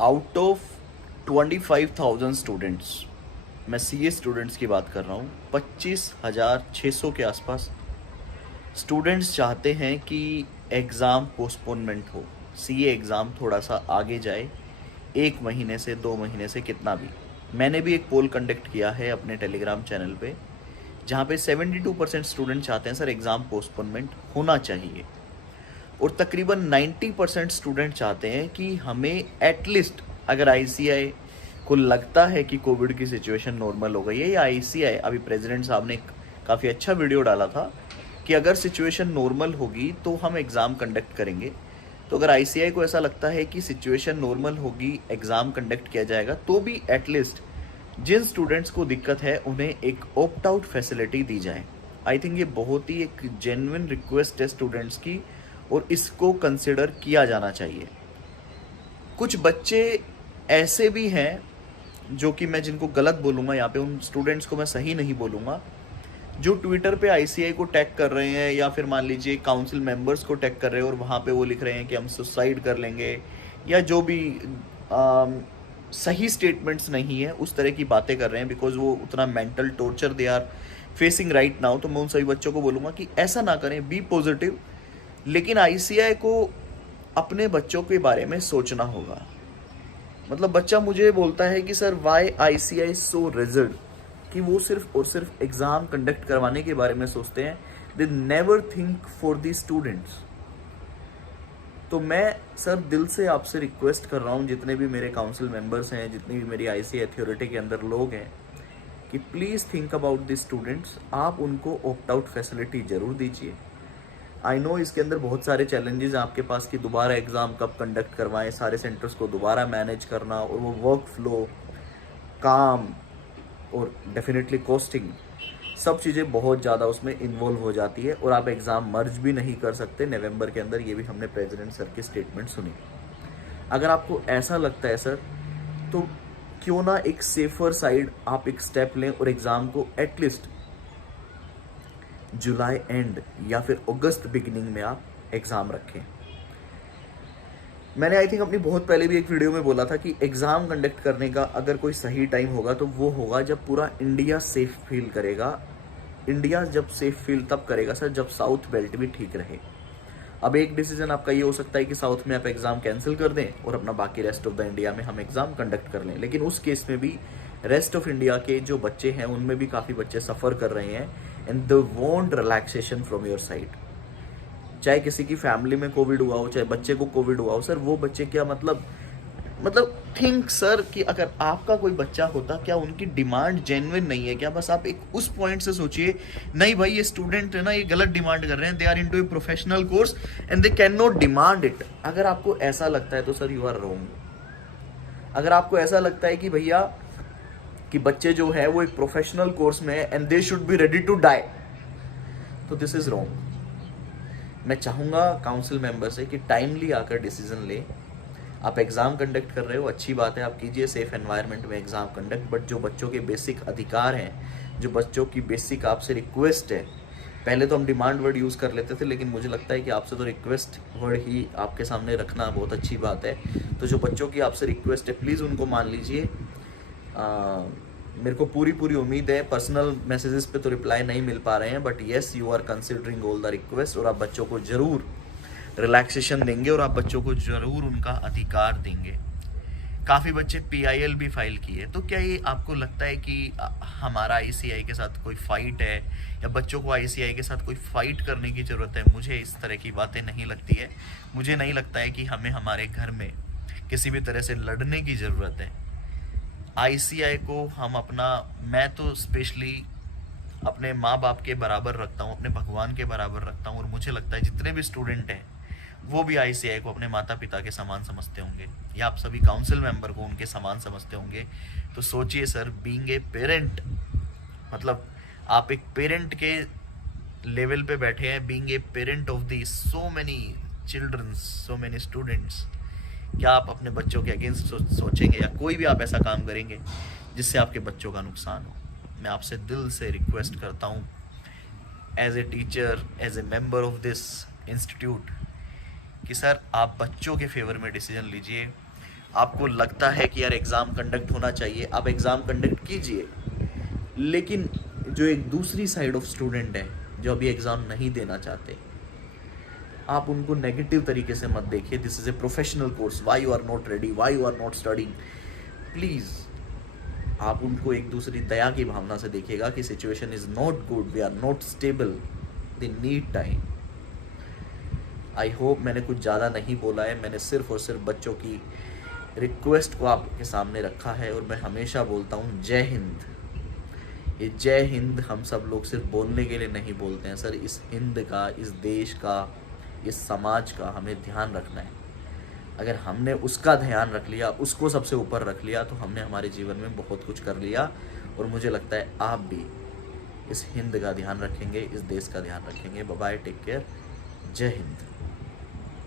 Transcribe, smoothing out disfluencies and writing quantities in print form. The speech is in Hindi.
आउट ऑफ 25,000 स्टूडेंट्स, मैं सीए स्टूडेंट्स की बात कर रहा हूँ, 25,600 के आसपास स्टूडेंट्स चाहते हैं कि एग्ज़ाम पोस्टपोनमेंट हो, सीए एग्ज़ाम थोड़ा सा आगे जाए, 1 महीने से 2 महीने से, कितना भी। मैंने भी एक पोल कंडक्ट किया है अपने टेलीग्राम चैनल पे, जहाँ पे 72% स्टूडेंट चाहते हैं सर एग्ज़ाम पोस्टपोनमेंट होना चाहिए, और तकरीबन 90% स्टूडेंट चाहते हैं कि हमें एटलीस्ट, अगर आईसीआई को लगता है कि कोविड की सिचुएशन नॉर्मल हो गई है, या आईसीआई, अभी प्रेसिडेंट साहब ने काफ़ी अच्छा वीडियो डाला था कि अगर सिचुएशन नॉर्मल होगी तो हम एग्ज़ाम कंडक्ट करेंगे। तो अगर आईसीआई को ऐसा लगता है कि सिचुएशन नॉर्मल होगी, एग्ज़ाम कंडक्ट किया जाएगा, तो भी एटलीस्ट जिन स्टूडेंट्स को दिक्कत है उन्हें एक ऑप्ट आउट फैसिलिटी दी जाए। आई थिंक ये बहुत ही एक जेन्युइन रिक्वेस्ट है स्टूडेंट्स की, और इसको कंसिडर किया जाना चाहिए। कुछ बच्चे ऐसे भी हैं जो कि मैं जिनको गलत बोलूँगा यहाँ पे, उन स्टूडेंट्स को मैं सही नहीं बोलूँगा, जो ट्विटर पे आईसीआई को टैग कर रहे हैं, या फिर मान लीजिए काउंसिल मेंबर्स को टैग कर रहे हैं और वहाँ पे वो लिख रहे हैं कि हम सुसाइड कर लेंगे, या जो भी सही स्टेटमेंट्स नहीं है उस तरह की बातें कर रहे हैं, बिकॉज वो उतना mental torture they are facing right now. तो मैं उन सभी बच्चों को बोलूँगा कि ऐसा ना करें, बी पॉजिटिव। लेकिन आईसीआई को अपने बच्चों के बारे में सोचना होगा। मतलब बच्चा मुझे बोलता है कि सर वाई आईसीआई सो रिजिड, कि वो सिर्फ और सिर्फ एग्ज़ाम कंडक्ट करवाने के बारे में सोचते हैं, they never think for the students. तो मैं सर दिल से आपसे रिक्वेस्ट कर रहा हूँ, जितने भी मेरे काउंसिल मेंबर्स हैं, जितनी भी मेरी आईसीआई अथॉरिटी के अंदर लोग हैं, कि please think about the students. आप उनको ऑप्ट आउट फैसिलिटी ज़रूर दीजिए। आई नो इसके अंदर बहुत सारे चैलेंजेस हैं आपके पास कि दोबारा एग्ज़ाम कब कंडक्ट करवाएं, सारे सेंटर्स को दोबारा मैनेज करना, और वो वर्क फ्लो, काम, और डेफिनेटली कॉस्टिंग, सब चीज़ें बहुत ज़्यादा उसमें इन्वॉल्व हो जाती है, और आप एग्ज़ाम मर्ज भी नहीं कर सकते नवंबर के अंदर। ये भी हमने प्रेसिडेंट सर की स्टेटमेंट सुनी। अगर आपको ऐसा लगता है सर, तो क्यों ना एक सेफर साइड आप एक स्टेप लें और एग्ज़ाम को एटलीस्ट जुलाई एंड या फिर अगस्त बिगिनिंग में आप एग्ज़ाम रखें। मैंने आई थिंक अपनी बहुत पहले भी एक वीडियो में बोला था कि एग्ज़ाम कंडक्ट करने का अगर कोई सही टाइम होगा तो वो होगा जब पूरा इंडिया सेफ फील करेगा। इंडिया जब सेफ फील तब करेगा सर जब साउथ बेल्ट भी ठीक रहे। अब एक डिसीजन आपका ये हो सकता है कि साउथ में आप एग्ज़ाम कैंसिल कर दें और अपना बाकी रेस्ट ऑफ द इंडिया में हम एग्ज़ाम कंडक्ट कर लें, लेकिन उस केस में भी रेस्ट ऑफ इंडिया के जो बच्चे हैं उनमें भी काफ़ी बच्चे सफ़र कर रहे हैं, and they want relaxation from your side. चाहे किसी की फैमिली में कोविड हुआ हो, चाहे बच्चे को कोविड हुआ हो, सर वो बच्चे क्या मतलब थिंक सर कि अगर आपका कोई बच्चा होता, क्या उनकी डिमांड जेन्युइन नहीं है क्या? बस आप एक उस पॉइंट से सोचिए, नहीं भाई ये स्टूडेंट है ना, ये गलत डिमांड कर रहे हैं, they are into a professional course and they can not demand it. अगर आपको ऐसा लगता है तो सर यू आर रॉन्ग। अगर आपको ऐसा लगता है कि भैया कि बच्चे जो है वो एक प्रोफेशनल कोर्स में है and they should be ready to die, तो दिस इज रॉन्ग। मैं चाहूँगा काउंसिल मेंबर से कि टाइमली आकर डिसीजन ले। आप एग्ज़ाम कंडक्ट कर रहे हो, अच्छी बात है, आप कीजिए सेफ एनवायरनमेंट में एग्ज़ाम कंडक्ट, बट जो बच्चों के बेसिक अधिकार हैं, जो बच्चों की बेसिक आपसे रिक्वेस्ट है, पहले तो हम डिमांड वर्ड यूज़ कर लेते थे, लेकिन मुझे लगता है कि आपसे तो रिक्वेस्ट वर्ड ही आपके सामने रखना बहुत अच्छी बात है। तो जो बच्चों की आपसे रिक्वेस्ट है प्लीज़ उनको मान लीजिए। मेरे को पूरी उम्मीद है, पर्सनल मैसेजेस पे तो रिप्लाई नहीं मिल पा रहे हैं, but yes you are considering all the request, और आप बच्चों को ज़रूर रिलैक्सेशन देंगे और आप बच्चों को ज़रूर उनका अधिकार देंगे। काफ़ी बच्चे पीआईएल भी फाइल किए, तो क्या ये आपको लगता है कि हमारा आईसीआई के साथ कोई फाइट है, या बच्चों को आईसीआई के साथ कोई फाइट करने की ज़रूरत है? मुझे इस तरह की बातें नहीं लगती है। मुझे नहीं लगता है कि हमें हमारे घर में किसी भी तरह से लड़ने की ज़रूरत है। आईसीआई को हम अपना, मैं तो स्पेशली अपने माँ बाप के बराबर रखता हूँ, अपने भगवान के बराबर रखता हूँ, और मुझे लगता है जितने भी स्टूडेंट हैं वो भी आईसीआई को अपने माता पिता के समान समझते होंगे, या आप सभी काउंसिल मेंबर को उनके समान समझते होंगे। तो सोचिए सर, बीइंग ए पेरेंट, मतलब आप एक पेरेंट के लेवल पे बैठे हैं, being a parent of the so many childrens, so many students, क्या आप अपने बच्चों के अगेंस्ट सोचेंगे, या कोई भी आप ऐसा काम करेंगे जिससे आपके बच्चों का नुकसान हो? मैं आपसे दिल से रिक्वेस्ट करता हूँ, as a teacher, as a member of this institute, कि सर आप बच्चों के फेवर में डिसीजन लीजिए। आपको लगता है कि यार एग्ज़ाम कंडक्ट होना चाहिए, आप एग्ज़ाम कंडक्ट कीजिए, लेकिन जो एक दूसरी साइड ऑफ स्टूडेंट है जो अभी एग्ज़ाम नहीं देना चाहते, आप उनको नेगेटिव तरीके से मत देखिए। This is a professional course, why you are not ready, why you are not studying. Please आप उनको एक दूसरी दया की भावना से देखिएगा कि situation is not good, we are not stable, they need time. I hope मैंने कुछ ज़्यादा नहीं बोला है, मैंने सिर्फ और सिर्फ बच्चों की रिक्वेस्ट को आपके सामने रखा है। और मैं हमेशा बोलता हूँ जय हिंद। ये जय हिंद हम सब लोग सिर्फ बोलने के लिए नहीं बोलते हैं सर, इस हिंद का, इस देश का, इस समाज का हमें ध्यान रखना है। अगर हमने उसका ध्यान रख लिया, उसको सबसे ऊपर रख लिया, तो हमने हमारे जीवन में बहुत कुछ कर लिया। और मुझे लगता है आप भी इस हिंद का ध्यान रखेंगे, इस देश का ध्यान रखेंगे। बाय बाय, टेक केयर, जय हिंद।